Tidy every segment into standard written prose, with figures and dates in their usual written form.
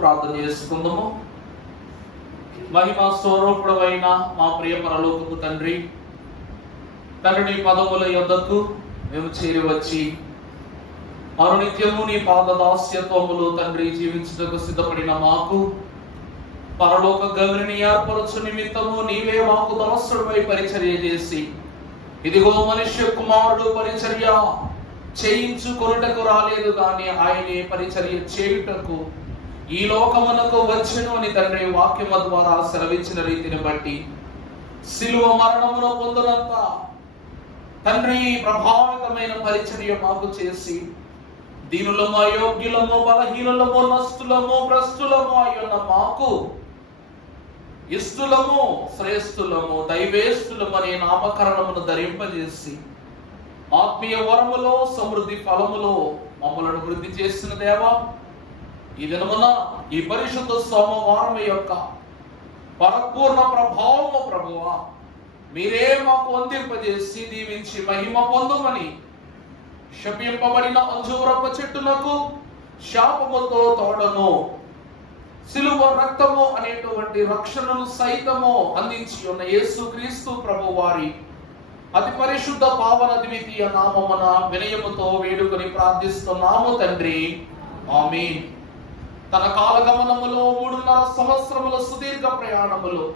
ప్రార్థన చేసుకుందాము. మహిమ స్వరూపుడైన మా ప్రియ పరలోకపు తండ్రి, నీ పదముల యొద్దకు మేము చేరి వచ్చి అనునిత్యము నీ పాదదాస్యత్వములు తండ్రి జీవించుటకు సిద్ధపడిన మాకు పరలోక గవిని ఏర్పరచు నిమిత్తము నీవే మాకు దాసుడిపై పరిచర్య చేసి, ఇదిగో మనుష్య కుమారుడు పరిచర్య చేయించుకొనుటకు రాలేదు కానీ ఆయనే పరిచర్య చేయుటకు ఈ లోకమునకు వచ్చెను అని తండ్రి వాక్యము ద్వారా సెలవిచ్చిన రీతిని బట్టి శిలువ మరణమును పొందినంత తండ్రి ప్రభావితమైన పరిచర్య మాకు చేసి, దీనులము, అయోగ్యులము, బలహీనులము, నస్తులము, భ్రష్టులము అయ్యున్న మాకు ఇష్టులము, శ్రేష్ఠులము, దైవేష్టులము అనే నామకరణమును ధరింపజేసి ఆత్మీయ వరములో సమృద్ధి ఫలములో మమ్మలను వృద్ధి చేసిన దేవా, ఈ దినమున ఈ పరిశుద్ధ సోమవారం యొక్క పరిపూర్ణ ప్రభావము ప్రభువా మీరే మాకు అందింపజేసి దీవించి మహిమ పొందుమని, శపింపబడిన అంజూరపు చెట్టునకు శాపముతో తోడను సిలువ రక్తము అనేటువంటి రక్షణను సైతము అందించి ఉన్న యేసుక్రీస్తు ప్రభు వారి అతి పరిశుద్ధ పావన ద్వితీయ నామమున వినయముతో వేడుకొని ప్రార్థిస్తున్నాము తండ్రి, ఆమేన్. తన కాలగమనములో 3.5 సంవత్సరముల సుదీర్ఘ ప్రయాణములో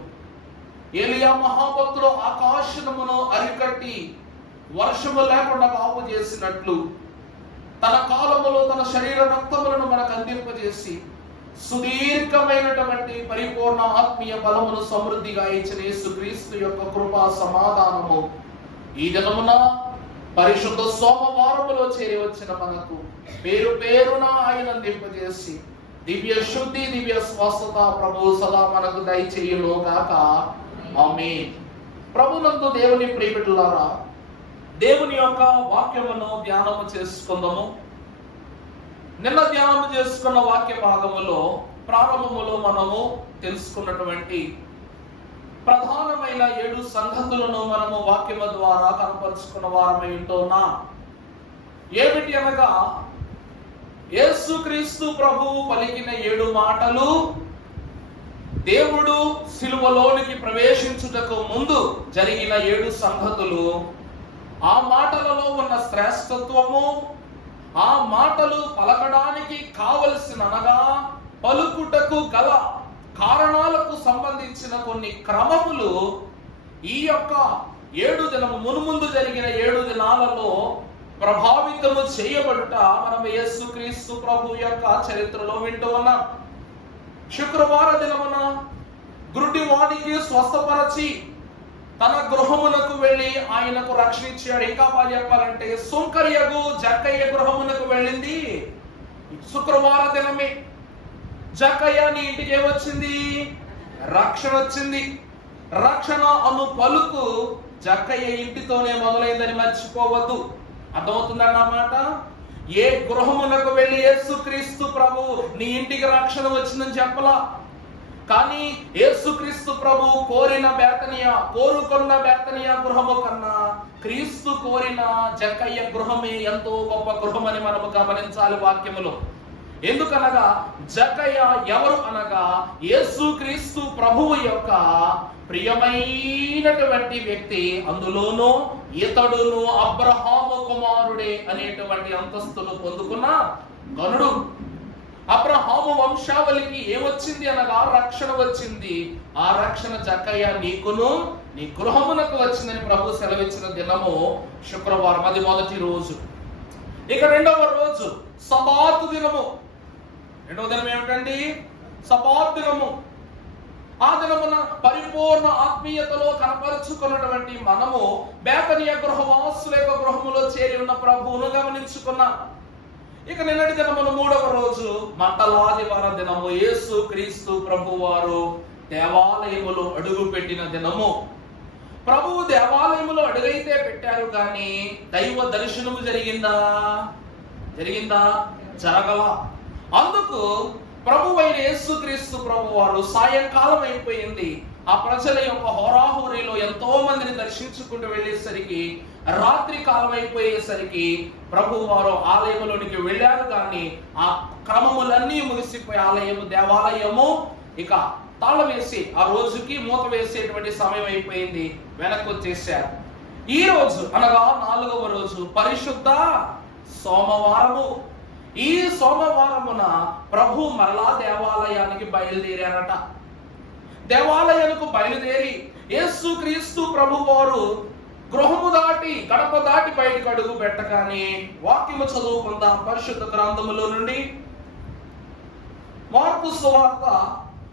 ఏలియా మహాభక్తుడు ఆకాశమును అరికట్టి వర్షము లేకుండా కాపు చేసినట్లు తన కాలములో తన శరీర రక్తములను మనకు అందింపజేసి సుదీర్ఘమైనటువంటి పరిపూర్ణ ఆత్మీయ బలమును సమృద్ధిగా ఇచ్చిన యేసుక్రీస్తు యొక్క కృపా సమాధానము ఈ దినమున పరిశుద్ధ సోమవారములో చేరి వచ్చిన మనకు పేరు పేరున ఆయన అందింపజేసి దివ్య శుద్ధి, దివ్య స్వస్థత ప్రభు సదా మనకు దయచేయును గాక, ఆమేన్. ప్రభునందు దేవుని ప్రియబిడ్డలారా, దేవుని యొక్క వాక్యమును ధ్యానము చేసుకుందాము. నిన్న ధ్యానము చేసుకున్న వాక్య భాగములో ప్రారంభములో మనము తెలుసుకున్నటువంటి ప్రధానమైన 7 సంగతులను మనము వాక్యము ద్వారా కనపరుచుకున్న వారమై ఉంటున్నా. ఏమిటి అనగా, యేసుక్రీస్తు ప్రభువు పలికిన 7 మాటలు దేవుడు సిలువలోనికి ప్రవేశించుటకు ముందు జరిగిన 7 సంగతులు, ఆ మాటలలో ఉన్న శ్రేష్టత్వము, ఆ మాటలు పలకడానికి కావలసిన అనగా పలుకుటకు గల కారణాలకు సంబంధించిన కొన్ని క్రమములు ఈ యొక్క 7 దినము మునుముందు జరిగిన 7 దినాలలో ప్రభావితము చేయబడుట మనం యేసుక్రీస్తు ప్రభు యొక్క చరిత్రలో వింటూ ఉన్నాం. శుక్రవార దినమున గురుడివాడికి స్వస్థపరచి తన గృహమునకు వెళ్లి ఆయనకు రక్షణ ఇచ్చాడు. ఇంకా బాగా చెప్పాలంటే సుంకర్యగు జక్కయ్య గృహమునకు వెళ్ళింది శుక్రవార దినమే. జక్కయ్య నీ ఇంటికి ఏమొచ్చింది? రక్షణ వచ్చింది. రక్షణ అను పలుకు జక్కయ్య ఇంటితోనే మొదలైందని మర్చిపోవద్దు. అర్థమవుతుందన్నమాట. ఏ గృహమునకు వెళ్లి యేసుక్రీస్తు ప్రభు నీ ఇంటికి రక్షణ వచ్చిందని చెప్పలా, కానీ యేసుక్రీస్తు ప్రభు కోరుకున్న బేతనియా గృహము కన్నా క్రీస్తు కోరిన జక్కయ్య గృహమే ఎంతో గొప్ప గృహం అని మనము గమనించాలి వాక్యములో. ఎందుకనగా జక్కయ్య ఎవరు అనగా యేసుక్రీస్తు ప్రభువు యొక్క ప్రియమైనటువంటి వ్యక్తి. అందులోనూ ఇతడును అబ్రహాము కుమారుడే అనేటువంటి అంతస్తును పొందుకున్న గనుడు. అబ్రహాము వంశావళికి ఏమొచ్చింది అనగా రక్షణ వచ్చింది. ఆ రక్షణ జక్కయ్య నీకును నీ గృహమునకు వచ్చిందని ప్రభు సెలవిచ్చిన దినము శుక్రవారం, అది మొదటి రోజు. ఇక రెండవ రోజు సబాతు దినము. రెండవ దినం ఏమిటండి? సబాతు దినము. ఆ దినమున పరిపూర్ణ ఆత్మీయతలో కనపరుచుకున్నటువంటి మనము బేతనియ గృహవాసుల యొక్క గృహములో చేరి ఉన్న ప్రభువును గమనించుకున్నాం. ఇక నిన్నటి దినమును మూడవ రోజు మంటలాదివార దినము. యేసు క్రీస్తు ప్రభు వారు దేవాలయములో అడుగు పెట్టిన దినము. ప్రభువు దేవాలయములో అడుగైతే పెట్టారు కానీ దైవ దర్శనము జరిగిందా? జరగల. అందుకు ప్రభువైన యేసుక్రీస్తు ప్రభు వారు సాయంకాలం అయిపోయింది. ఆ ప్రజల యొక్క హోరాహోరీలో ఎంతో మందిని దర్శించుకుంటూ వెళ్ళేసరికి రాత్రి కాలం అయిపోయేసరికి ప్రభు వారు ఆలయంలోనికి వెళ్ళారు. కానీ ఆ క్రమములన్నీ ముగిసిపోయి దేవాలయము ఇక తాళం వేసి ఆ రోజుకి మూత వేసేటువంటి సమయం అయిపోయింది. వెనక్కి వచ్చేసారు. ఈ రోజు అనగా 4వ రోజు పరిశుద్ధ సోమవారము. ఈ సోమవారమున ప్రభు మరలా దేవాలయానికి బయలుదేరారట. దేవాలయానికి బయలుదేరి యేసు క్రీస్తు ప్రభు వారు గృహము దాటి గడప దాటి బయటకు అడుగు పెట్టగానే వాక్యము చదువుకుందాం. పరిశుద్ధ గ్రంథములో నుండి మార్కు సువార్త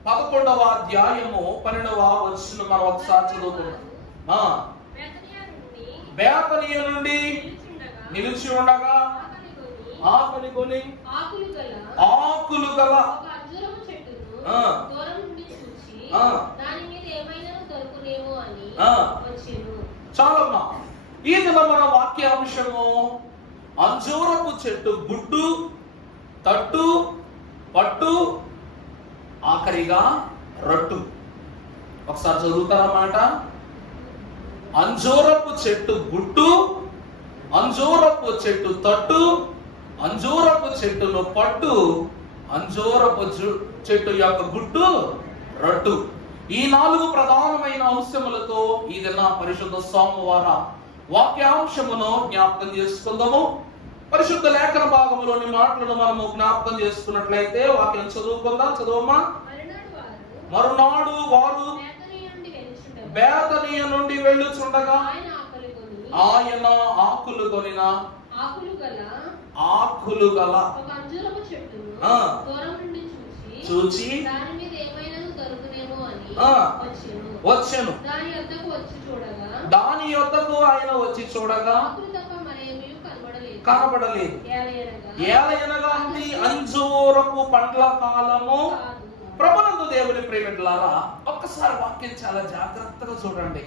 11వ అధ్యాయము 12వ వచనం మనం ఒకసారి చదువుకుందాం. బేతనియ నుండి నిలిచి ఉండగా ఆకులు కొని ఆకులు గల చాలమ్మా. ఈ దిన మన వాక్యాంశము అంజూరపు చెట్టు గుడ్డు, తట్టు, పట్టు, ఆఖరిగా రొట్టు. ఒకసారి చదువుతారన్నమాట. అంజూరపు చెట్టు గుడ్డు, అంజూరపు చెట్టు తట్టు, అంజూరపు చెట్టును పట్టు, అంజూరపు చెట్టు యొక్క గుడ్డు రొట్టు. ఈ 4 ప్రధానమైన అంశములతో ఈ దిన పరిశుద్ధ సోమవార వాక్యాంశమును జ్ఞాపకం చేసుకుందాము. పరిశుద్ధ లేఖన భాగంలోని మాటలను మనము జ్ఞాపకం చేసుకున్నట్లయితే వాక్యం చదువుకుందాం. చదువమ్మా. మరునాడు వారు బేతనియ నుండి వెళ్ళుచుండగా ఆయన ఆకులు కొనిన ఆకులు గల చూచి వచ్చెను. దాని యొద్దకు ఆయన వచ్చి చూడగా కనబడలేదు. ఏలయనగా అంజూరపు పండ్ల కాలము. ప్రభునందు దేవుని ప్రియమిత్రులారా, ఒక్కసారి వాక్యం చాలా జాగ్రత్తగా చూడండి.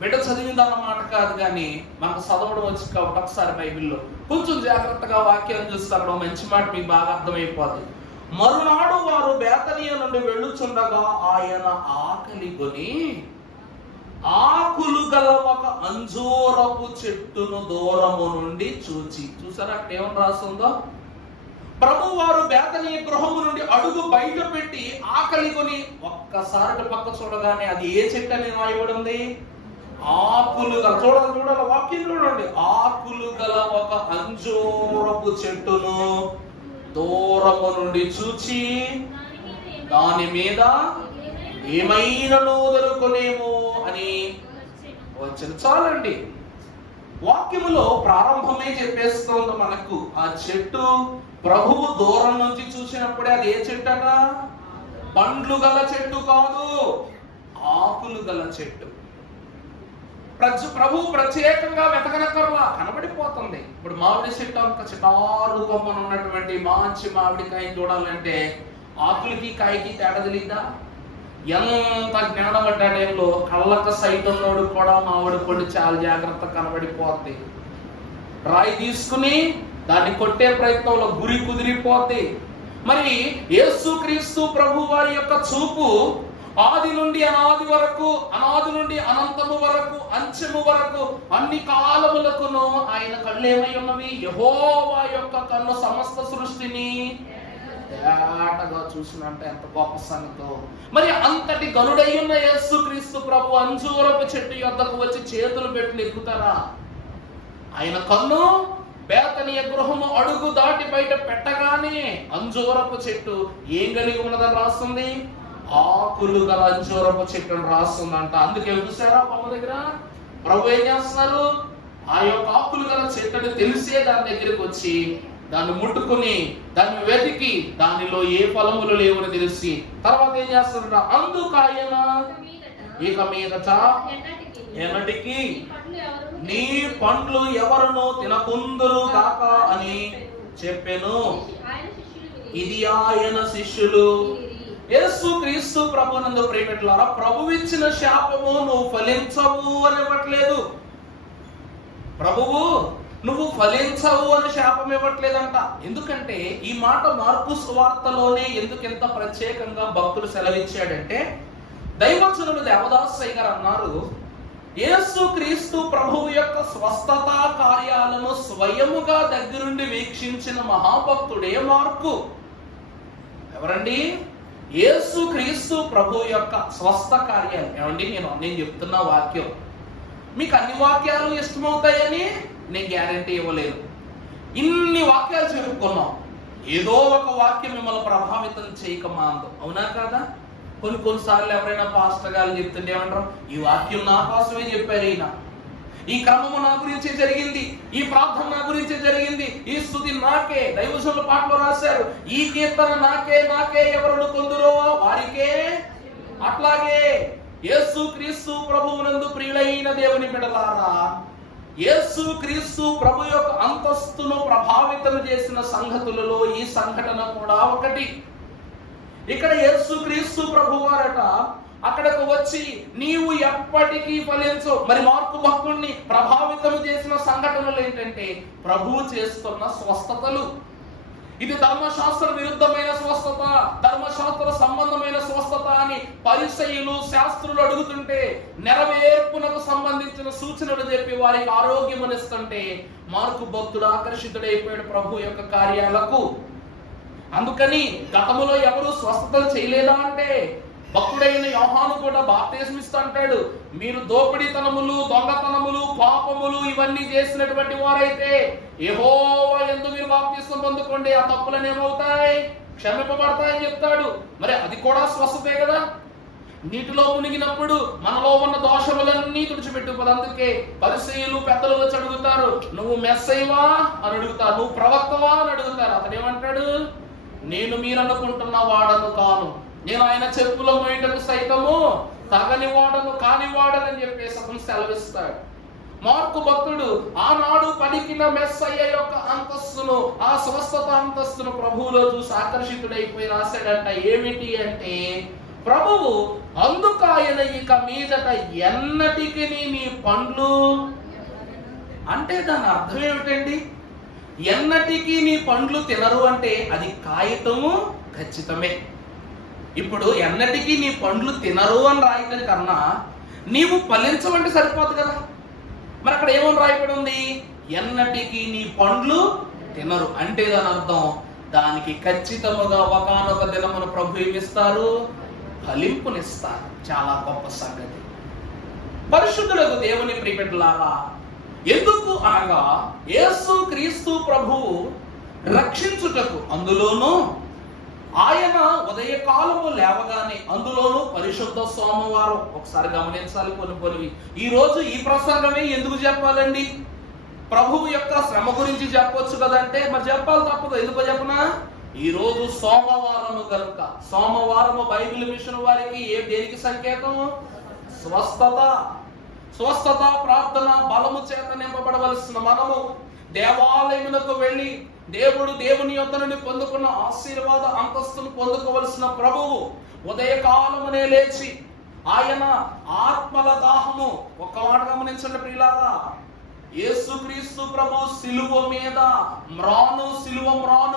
బిడ్డ చదివిందన్నమాట కాదు, కానీ మనకు చదవడం వచ్చి కాబట్టి ఒకసారి బైబిల్లో కొంచెం జాగ్రత్తగా వాక్యాన్ని చూస్తే అక్కడ మంచి మాట మీకు బాగా అర్థమైపోతుంది. మరునాడు వారు బేతనియ నుండి వెళ్ళుచుండగా ఆయన ఆకలి కొని ఆకులు గల ఒక అంజూరపు చెట్టును దూరము నుండి చూసారా అక్కడ ఏమని రాస్తుందో? ప్రభు వారు బేతనియ గృహము నుండి అడుగు బయట పెట్టి ఆకలి కొని ఒక్కసారి పక్క చూడగానే అది ఏ చెట్టు అని రాయబడింది? ఆకులు గల. చూడాలి వాక్యం చూడండి. ఆకులు గల ఒక అంజూరపు చెట్టును దూరము నుండి చూచి దాని మీద ఏమైనా దొరుకునేమో అని వచ్చింది. చాలండి, వాక్యములో ప్రారంభమే చెప్పేస్తోంది మనకు. ఆ చెట్టు ప్రభువు దూరం నుంచి చూసినప్పుడే అది ఏ చెట్టట? పండ్లు గల చెట్టు కాదు, ఆకులు గల చెట్టు. ప్రభు ప్రత్యేకంగా వెతకనక్కర్లా, కనబడిపోతుంది. ఇప్పుడు మామిడి చెట్టు అంత చిటారు కొమ్మను ఉన్నటువంటి మంచి మామిడికాయని చూడాలంటే ఆకులకి కాయకి తేడా తెలీదా? ఎంత జ్ఞానం పడ్డ టైంలో కళ్ళక సైట్ ఉన్నోడు కూడా మామిడి పండు చాలా జాగ్రత్తగా కనబడిపోద్ది. రాయి తీసుకుని దాన్ని కొట్టే ప్రయత్నంలో గురి కుదిరిపోద్ది. మరి యేసుక్రీస్తు ప్రభు వారి యొక్క చూపు ఆది నుండి అనాది వరకు, అనాది నుండి అనంతము వరకు, అంచెము వరకు, అన్ని కాలములకును ఆయన కళ్ళు ఏమై ఉన్నవి? యెహోవా యొక్క కన్ను సమస్త సృష్టిని తేటగా చూసినంటే ఎంత గొప్ప సంగతో. మరి అంతటి గనుడయ్యున్న యేసుక్రీస్తు ప్రభు అంజూరపు చెట్టు యొద్దకు వచ్చి చేతులు పెట్టి ఎక్కుతారా? ఆయన కన్ను బేతనియ గృహము అడుగు దాటి బయట పెట్టగానే అంజూరపు చెట్టు ఏం కలిగి ఉన్నదని రాస్తుంది? ఆకులు గల అంజూరపు చెట్టును రాస్తుందంట. అందుకే చూసారా బొమ్మ దగ్గర ప్రభు ఏం చేస్తున్నారు? ఆ యొక్క ఆకులు గల చెట్టుని తెలిసే దాని దగ్గరికి వచ్చి దాన్ని ముట్టుకుని దాన్ని వెతికి దానిలో ఏ ఫలములు లేవని తెలిసి తర్వాత ఏం చేస్తారట? అందుకు ఆయన ఇక మీదట ఎన్నటికి నీ పండ్లు ఎవరునో తినకుందురు కాక అని చెప్పెను. ఇది ఆయన శిష్యులు. యేసుక్రీస్తు ప్రభునందు ప్రియమిత్రులారా, ప్రభువిచ్చిన శాపము నువ్వు ఫలించవు అని ఇవ్వట్లేదు. ప్రభువు నువ్వు ఫలించవు అని శాపం ఇవ్వట్లేదంట. ఎందుకంటే ఈ మాట మార్కు సువార్తలోనే ఎందుకు ఎంత ప్రత్యేకంగా భక్తులు సెలవిచ్చాడంటే, దైవజనులు దేవదాసయ్య గారు అన్నారు, యేసుక్రీస్తు ప్రభువు యొక్క స్వస్థత కార్యాలను స్వయముగా దగ్గరుండి వీక్షించిన మహాభక్తుడే మార్కు. ఎవరండి? యేసుక్రీస్తు ప్రభువు యొక్క స్వస్థ కార్యాలు. ఏమండి, నేను చెప్తున్న వాక్యం మీకు అన్ని వాక్యాలు ఇష్టమవుతాయని నేను గ్యారంటీ ఇవ్వలేదు. ఇన్ని వాక్యాలు చెప్పుకున్నాం, ఏదో ఒక వాక్యం మిమ్మల్ని ప్రభావితం చేయకమాందు. అవునా కాదా? కొన్నిసార్లు ఎవరైనా పాస్టర్ గారు చెప్తుంటే ఏమంటారు, ఈ వాక్యం నా కోసమే చెప్పారు, ఈయన ఈ క్రమము నా గురించే జరిగింది, ఈ ప్రార్థన నా గురించే జరిగింది, ఈ స్తుతి నాకే. దైవజనుల పాటలో రాశారు, ఈ కీర్తన నాకే ఎవరు కొందరో వారికే. అట్లాగే యేసుక్రీస్తు ప్రభువునందు ప్రియులైన దేవుని బిడ్డలారా, యేసుక్రీస్తు ప్రభు యొక్క అంతస్తును ప్రభావితం చేసిన సంగతులలో ఈ సంఘటన కూడా ఒకటి. ఇక్కడ యేసుక్రీస్తు ప్రభు వారట అక్కడకు వచ్చి నీవు ఎప్పటికీ ఫలించు. మరి మార్కు భక్తుడిని ప్రభావితం చేసిన సంఘటనలు ఏంటంటే ప్రభువు చేస్తున్న స్వస్థతలు. ఇది ధర్మశాస్త్ర విరుద్ధమైన స్వస్థత, ధర్మశాస్త్ర సంబంధమైన స్వస్థత అని పరిసయ్యులు శాస్త్రులు అడుగుతుంటే నెరవేర్పునకు సంబంధించిన సూచనలు చెప్పి వారికి ఆరోగ్యమునిస్తుంటే మార్కు భక్తుడు ఆకర్షితుడైపోయాడు ప్రభు యొక్క కార్యాలకు. అందుకని గతములో ఎవరు స్వస్థతలు చేయలేదా అంటే భక్తుడైన యోహాను కూడా బాప్తిస్మిస్తూ అంటాడు, మీరు దోపిడీతనములు, దొంగతనములు, పాపములు ఇవన్నీ చేసినటువంటి వారైతే యెహోవా యందు మీరు బాప్తిస్మం పొందుకోండి, ఆ తప్పులను ఏమవుతాయి, క్షమింపబడతాయని చెప్తాడు. మరి అది కూడా స్వస్థతే కదా. నీటిలో మునిగినప్పుడు మనలో ఉన్న దోషములన్నీ తుడిచిపెట్టుకోదు. అందుకే పరిసయ్యులు పెద్దలు వచ్చి అడుగుతారు, నువ్వు మెస్సయ్యవా అని అడుగుతారు, నువ్వు ప్రవక్తవా అని అడుగుతారు. అతడు ఏమంటాడు, నేను మీరనుకుంటున్న వాడను కాను, నేను ఆయన చెప్పుల మోయటకు సైతము తగని వాడను కానివాడని చెప్పేసి అతను సెలవిస్తాడు. మార్కు భక్తుడు ఆనాడు పలికిన మెస్సయ్య యొక్క అంతస్తును, ఆ స్వస్థత అంతస్తును ప్రభువులో చూసి ఆకర్షితుడైపోయి రాశాడంట. ఏమిటి అంటే ప్రభువు అందుకు ఆయన ఇక మీదట ఎన్నటికి నీ పండ్లు అంటే దాని అర్థం ఏమిటండి? ఎన్నటికీ నీ పండ్లు తినరు అంటే అది కాగితము ఖచ్చితమే. ఇప్పుడు ఎన్నటికీ నీ పండ్లు తినరు అని రాయటం కన్నా నీవు ఫలించమంటే సరిపోదు కదా. మరి అక్కడ ఏమని రాయబడి ఉంది? ఎన్నటికీ నీ పండ్లు తినరు అంటే దాని అర్థం దానికి ఖచ్చితముగా ఒకానొక దినమున ప్రభు ఏమిస్తారు, ఫలింపునిస్తారు. చాలా గొప్ప సంగతి. పరిశుద్ధులకు దేవుని ప్రియబిడ్డలారా, ఎందుకు అనగా యేసుక్రీస్తు ప్రభువు రక్షించుటకు, అందులోనూ ఆయన ఉదయకాలము లేవగానే, అందులోనూ పరిశుద్ధ సోమవారం. ఒకసారి గమనించాలి కొన్ని. ఈ రోజు ఈ ప్రసంగమే ఎందుకు చెప్పాలండి? ప్రభువు యొక్క శ్రమ గురించి చెప్పొచ్చు కదంటే మరి చెప్పాలి తప్పదు. ఎందుకు చెప్పనా? ఈ రోజు సోమవారము కనుక. సోమవారము బైబిల్ మిషన్ వారికి దేనికి సంకేతం? స్వస్థత ప్రార్థన బలము చేత నింపబడవలసిన మనము దేవాలయమునకు వెళ్ళి దేవుని యొద్ద నుండి పొందుకున్న ఆశీర్వాద అంతస్తును పొందుకోవలసిన ప్రభువు ఉదయకాలమునే లేచి ఆయన ఆత్మల దాహము. ఒక్క మాట గమనించండి ప్రియులారా, యేసుక్రీస్తు ప్రభు సిలువ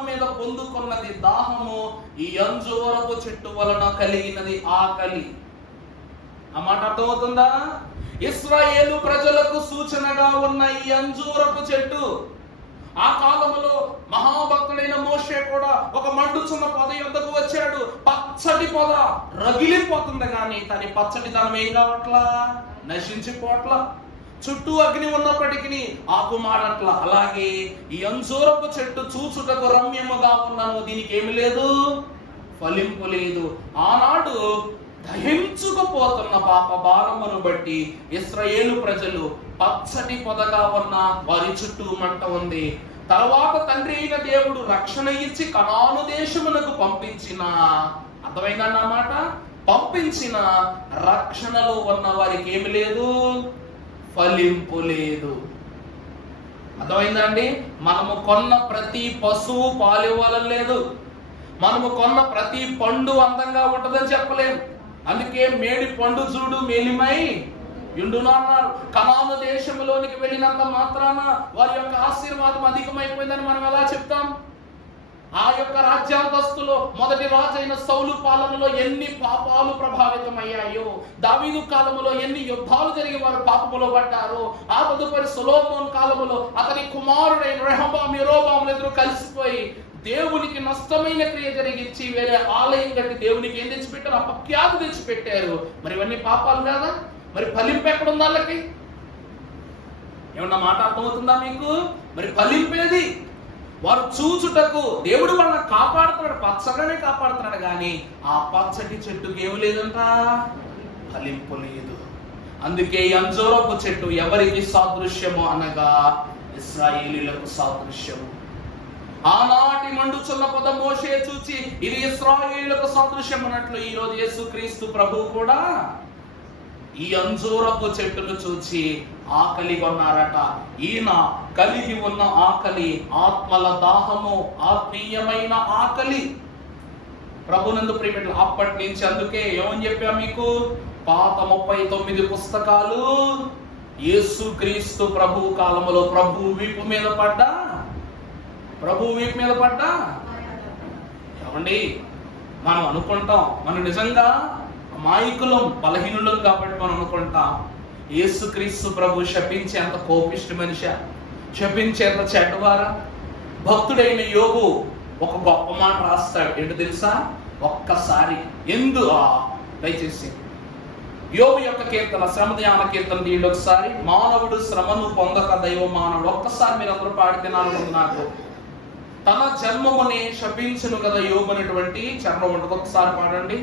మీద పొందుకున్నది దాహము ఈ అంజూరపు చెట్టు వలన కలిగినది ఆకలి. ఆ మాట అర్థమవుతుందా? ఇశ్రాయేలు ప్రజలకు సూచనగా ఉన్న ఈ అంజూరపు చెట్టు ఆ కాలంలో మహాభక్తుడైన మోషే కూడా ఒక మండుచున్న పొద యొద్దకు వచ్చాడు. పచ్చటి పొద రగిలిపోతుంది కానీ తన పచ్చటిదనం ఏం కావట్లా, నశించిపోట్లా. చుట్టూ అగ్ని ఉన్నప్పటికీ ఆకు మాడట్లా. అలాగే ఈ అంజూరపు చెట్టు చూచుటకు రమ్యముగా ఉన్నాను, దీనికి ఏమి లేదు, ఫలింపు లేదు. ఆనాడు దహించుకుపోతున్న పాప భారమును బట్టి ఇశ్రాయేలు ప్రజలు పచ్చటి పొదగా ఉన్న వారి చుట్టూ మంట ఉంది. తర్వాత తండ్రి అయిన దేవుడు రక్షణ ఇచ్చి కనాను దేశమునకు పంపించిన, అర్థమైందన్నమాట, పంపించిన రక్షణలో ఉన్న వారికి ఏమి లేదు, ఫలింపు లేదు. అర్థమైందండి? మనము కొన్న ప్రతి పశువు పాలివ్వాలని లేదు, మనము కొన్న ప్రతి పండు అందంగా ఉంటుందని చెప్పలేము. అందుకే మేడి పండు చూడు మేలిమై యుండును అన్నారు. కనాను దేశంలోనికి వెళ్ళినంత మాత్రాన వారి యొక్క ఆశీర్వాదం అధికమైపోయిందని మనం ఎలా చెప్తాం? ఆ యొక్క రాజ్యాంతస్తులో మొదటి రాజైన సౌలు పాలనలో ఎన్ని పాపాలు ప్రభావితమయ్యాయో, దావీదు కాలములో ఎన్ని యుద్ధాలు జరిగి వారు పాపములో పడ్డారో, ఆ తదుపరి సొలొమోను కాలములో అతని కుమారుడైన రెహబాము యరొబాములు ఇద్దరు కలిసిపోయి దేవునికి నష్టమైన క్రియ జరిగించి వేరే ఆలయం కట్టి దేవునికి ఏం తెచ్చిపెట్టారు? అపఖ్యాతి తెచ్చిపెట్టారు. మరి ఇవన్నీ పాపాలు కాదా? మరి ఫలింపు ఎక్కడుంది వాళ్ళకి? ఏమన్నా మాట అర్థమవుతుందా మీకు? మరి ఫలింపేది వారు చూచుటకు దేవుడు వాళ్ళని కాపాడుతున్నాడు, పచ్చగానే కాపాడుతున్నాడు, కానీ ఆ పచ్చటి చెట్టుకి ఏమి లేదంట, ఫలింపు లేదు. అందుకే అంజూరపు చెట్టు ఎవరికి సాదృశ్యము అనగా ఇశ్రాయేలీయులకు సాదృశ్యము. ఆనాటి మండుచున్న పొద మోషే చూచి ఇది ఇశ్రాయేలీయులకు సాదృశ్యం అన్నట్లు ఈ రోజు యేసుక్రీస్తు ప్రభువు కూడా ఈ అంజూరపు చెట్టును చూచి ఆకలి కొన్నారట. ఈయన కలిగి ఉన్న ఆకలి ఆత్మల దాహము, ఆత్మీయమైన ఆకలి. ప్రభునందు ప్రియమిత్రులు, అప్పటి నుంచి అందుకే ఏమని చెప్పా మీకు, పాత 39 పుస్తకాలు యేసుక్రీస్తు ప్రభు కాలములో ప్రభు వీపు మీద పడ్డా ఏమండి, మనం అనుకుంటాం మనం నిజంగా అమాయకులం, బలహీనులం కాబట్టి మనం అనుకుంటాం యేసుక్రీస్తు ప్రభు శపించేంత కోపిష్టి మనిషి, శపించేంత చెడ్డవారా? భక్తుడైన యోగు ఒక గొప్ప మాట రాస్తాడు. ఏంటో తెలుసా? ఒక్కసారి దయచేసి యోగు యొక్క కీర్తన, శ్రమధ్యాన కీర్తన తీయండి ఒకసారి. మానవుడు శ్రమను పొందక దైవ మానవుడు. ఒక్కసారి మీరు అందరూ పాడితే నాకు తన జన్మముని శపించును కదా యోగు అనేటువంటి చరణం ఉంటుంది. ఒకసారి పాడండి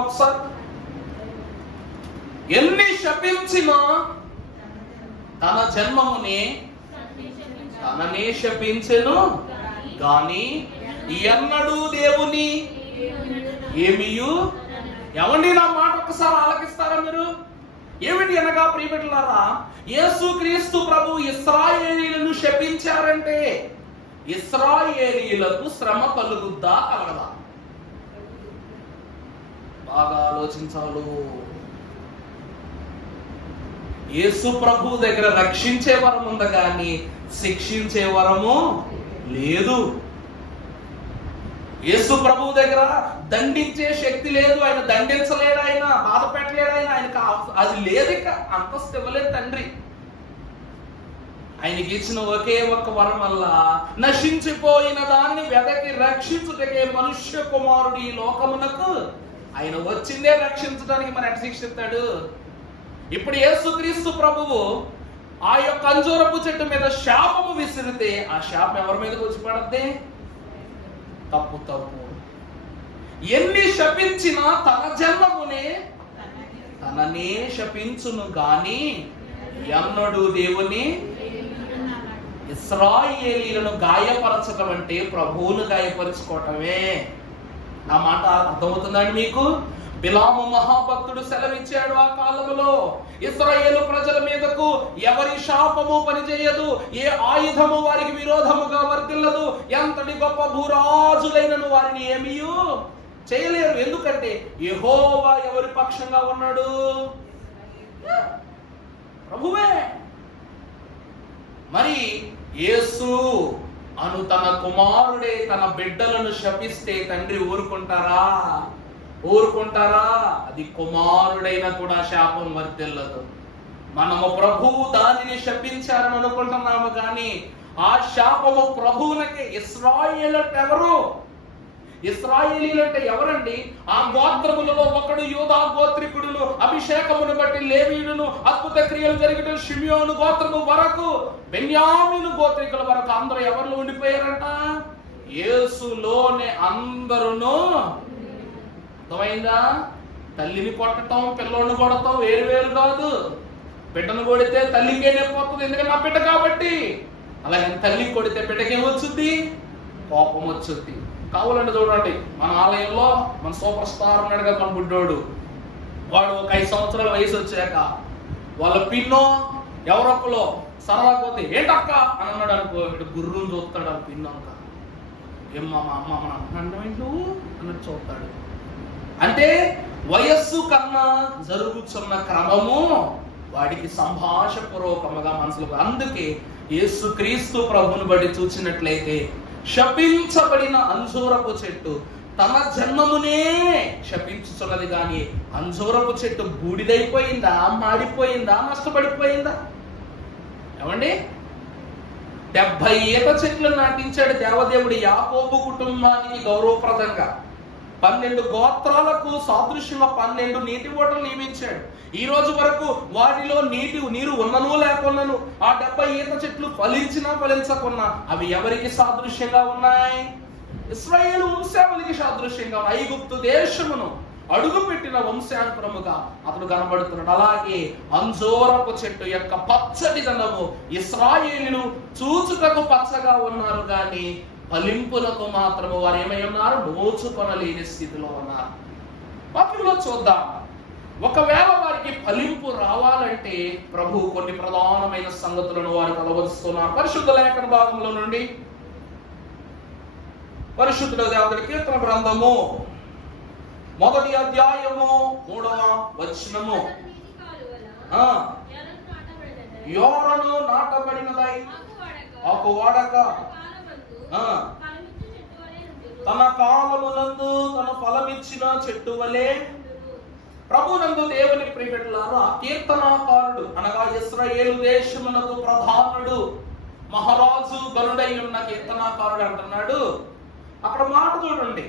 ఒకసారి. ఎన్ని శపించినా తన జన్మముని తననే శపించెను గాని ఎన్నడూ దేవుని ఏమియు. ఎవండి నా మాట ఒక్కసారి ఆలకిస్తారా మీరు? ఏమిటి అనగా ప్రియమిత్రులారా, యేసుక్రీస్తు ప్రభు ఇశ్రాయేలీయులను శపించారంటే ఇశ్రాయేలీయులకు శ్రమ కలుగుద్దా కలగదా? బాగా ఆలోచించాలు. యేసు ప్రభు దగ్గర రక్షించే వరం ఉంది కానీ శిక్షించే వరము లేదు. యేసు ప్రభు దగ్గర దండించే శక్తి లేదు, ఆయన దండించలేడు, ఆయన బాధ పెట్టలేడు, ఆయనకు అది లేదు, ఇక అంతస్తు ఇవ్వలేదు తండ్రి. ఆయనకి ఇచ్చిన ఒకే ఒక్క వరం వల్ల నశించిపోయిన దాన్ని వెదకి రక్షించుటకే మనుష్య కుమారుడు ఈ లోకమునకు ఆయన వచ్చిందే రక్షించడానికి. మరి ఎట్లా శిక్షిస్తాడు? ఇప్పుడు యేసుక్రీస్తు ప్రభువు ఆ యొక్క అంజూరపు చెట్టు మీద శాపము విసిరితే ఆ శాపం ఎవరి మీదకి వచ్చి పడద్దే? తప్పు. ఎన్ని శపించినా తన జన్మమునే తననే శపించును గాని ఎన్నడూ దేవుని. ఇశ్రాయేలీయులను గాయపరచటం అంటే ప్రభువును గాయపరుచుకోవటమే. నా మాట అర్థమవుతుందండి మీకు? బిలాము మహాభక్తుడు సెలవిచ్చాడు ఆ కాలంలో, ఇశ్రాయేలు ప్రజల మీదకు ఎవరి శాపము పనిచేయదు, ఏ ఆయుధము వారికి విరోధముగా వర్తిల్లదు, ఎంతటి గొప్ప భూరాజులైనను వారిని ఏమీ చేయలేరు. ఎందుకంటే యెహోవా ఎవరి పక్షంగా ఉన్నాడు? ప్రభువే. మరి యేసు అను తన కుమారుడే తన బిడ్డలను శపిస్తే తండ్రి ఊరుకుంటారా? అది కుమారుడైనా కూడా శాపం వర్తిల్లదు. మనము ప్రభువు దానిని శపించారని అనుకుంటున్నాము కానీ ఆ శాపము ప్రభువునకే. ఇశ్రాయేలు అంటే ఎవరు? ఇశ్రాయేలీలు అంటే ఎవరండి? ఆ గోత్రములలో ఒకడు యూదా గోత్రికుడును, అభిషేకమును బట్టి లేవీయుడును, అద్భుత క్రియలు జరిగిన షిమియోను గోత్రము వరకు, బెన్యామీను గోత్రికుల వరకు అందరూ ఎవరిలో ఉండిపోయారంట? యేసులోనే అందరూను. అర్థమైందా? తల్లిని కొట్టడం, పిల్లోని కొడతాం వేరు కాదు. బిడ్డను కొడితే తల్లికే నొప్పి, ఎందుకంటే నా బిడ్డ కాబట్టి. అలాగే తల్లి కొడితే బిడ్డకేమొచ్చుద్ది? కోపం వచ్చుద్ది. కావాలంటే చూడండి, మన ఆలయంలో మన సూపర్ స్టార్ ఉన్నాడు కదా, మన బుడ్డోడు. వాడు ఒక 5 సంవత్సరాల వయసు వచ్చాక వాళ్ళ పిన్నో ఎవరొక్కలో సరదా పోతే ఏంటక్క అని అన్నాడు అనుకో, ఇటు గుర్రుని చూస్తాడు ఆ పిన్నో. అంక ఏమ్మా మా అమ్మ మన అన్నట్టు అన్నట్టు చూస్తాడు. అంటే వయస్సు కన్నా జరుగుతున్న క్రమము వాడికి సంభాషపూర్వకముగా మనసులో. అందుకే యేసుక్రీస్తు ప్రభుని బట్టి చూసినట్లయితే శపించబడిన అంజూరపు చెట్టు తన జన్మమునే శపించుచున్నది, కానీ అంజూరపు చెట్టు బూడిదైపోయిందా, మాడిపోయిందా, నష్టపడిపోయిందా? ఏమండి, 70 ఈత చెట్లు నాటించాడు దేవదేవుడు యాకోబు కుటుంబానికి గౌరవప్రదంగా. 12 గోత్రాలకు సాదృశ్యంగా 12 నీటి ఓటలు నియమించాడు. ఈ రోజు వరకు వాటిలో నీరు ఉన్నను లేకున్నను ఆ 70 ఈత చెట్లు ఫలించినా ఫలించకున్నా అవి ఎవరికి సాదృశ్యంగా ఉన్నాయి? ఇశ్రాయేలు వంశావళికి సాదృశ్యంగా ఉన్నాయి. ఐగుప్తు దేశమును అడుగుపెట్టిన వంశాంతరముగా అతడు కనబడుతున్నాడు. అలాగే అంజూరపు చెట్టు యొక్క పచ్చడిదనము ఇశ్రాయేలును చూచుటకు పచ్చగా ఉన్నారు, కానీ ఫలింపులకు మాత్రము వారు ఏమై ఉన్నారు? నోచుకొనలేని స్థితిలో ఉన్నారు. వాక్యంలో చూద్దాం. ఒకవేళ వారికి ఫలింపు రావాలంటే ప్రభు కొన్ని ప్రధానమైన సంగతులను వారికి అలవరుస్తున్నారు. పరిశుద్ధ లేఖన భాగంలో నుండి పరిశుద్ధుల దేవుని కీర్తన గ్రంథము 1వ అధ్యాయము 3వ వచనము. యోరను నాటబడినదై ఆకు వాడక తన కాలమునందు తన ఫలమిచ్చిన చెట్టు వలె. ప్రభునందు దేవుని ప్రియబిడ్డలారా, కీర్తనాకారుడు అనగా ఇశ్రాయేలు దేశమునకు ప్రధానుడు, మహారాజు గనుడై ఉన్న కీర్తనాకారుడు అంటున్నాడు. అక్కడ మాట చూడండి,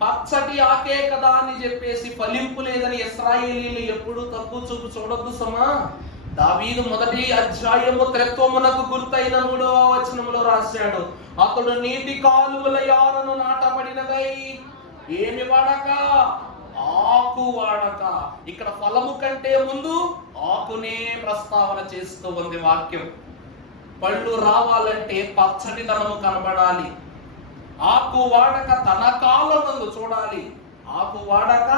పచ్చటి ఆకే కదా అని చెప్పేసి ఫలింపు లేదని ఇశ్రాయేలీలు ఎప్పుడు తక్కువ చూపు చూడొద్దు సమా. దావీదు 1వ అధ్యాయము త్రిత్వమునకు గుర్తైన 3వ వచనములో రాశాడు, అతడు నీటి కాలువల యారను నాటబడినదై ఏమి వాడక? ఆకు వాడక. ఇక్కడ ఫలము కంటే ముందు ఆకునే ప్రస్తావన చేస్తూ ఉంది వాక్యం. పళ్ళు రావాలంటే పచ్చడిదనము కనబడాలి. ఆకు వాడక తన కాలమునందు చూడాలి. ఆకు వాడక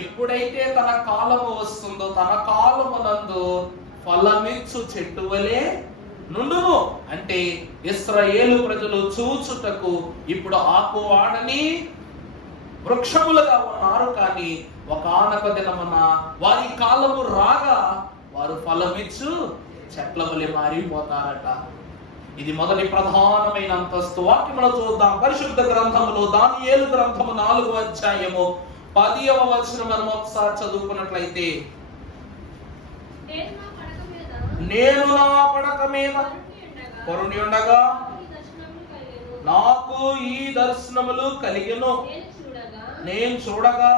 ఎప్పుడైతే తన కాలము వస్తుందో తన కాలమునందు ఫలమిచ్చు చెట్టు వలె నుండును. అంటే ఇశ్రాయేలు ప్రజలు చూచుటకు ఇప్పుడు ఆకు వాడని వృక్షములుగా ఉన్నారు, కానీ ఒకానొక దినమున వారి కాలము రాగా వారు ఫలమిచ్చు చెట్ల వలె మారిపోతారట. ఇది మొదటి ప్రధానమైన అంతస్తు. వాక్యములో చూద్దాం. పరిశుద్ధ గ్రంథములో దానియేలు గ్రంథము 4వ అధ్యాయము 10వ వచనం మనం ఒకసారి చదువుకున్నట్లయితే, నేను నా పడక మీద పరుండి ఉండగా నాకు ఈ దర్శనములు కలిగెను. నేను చూడగా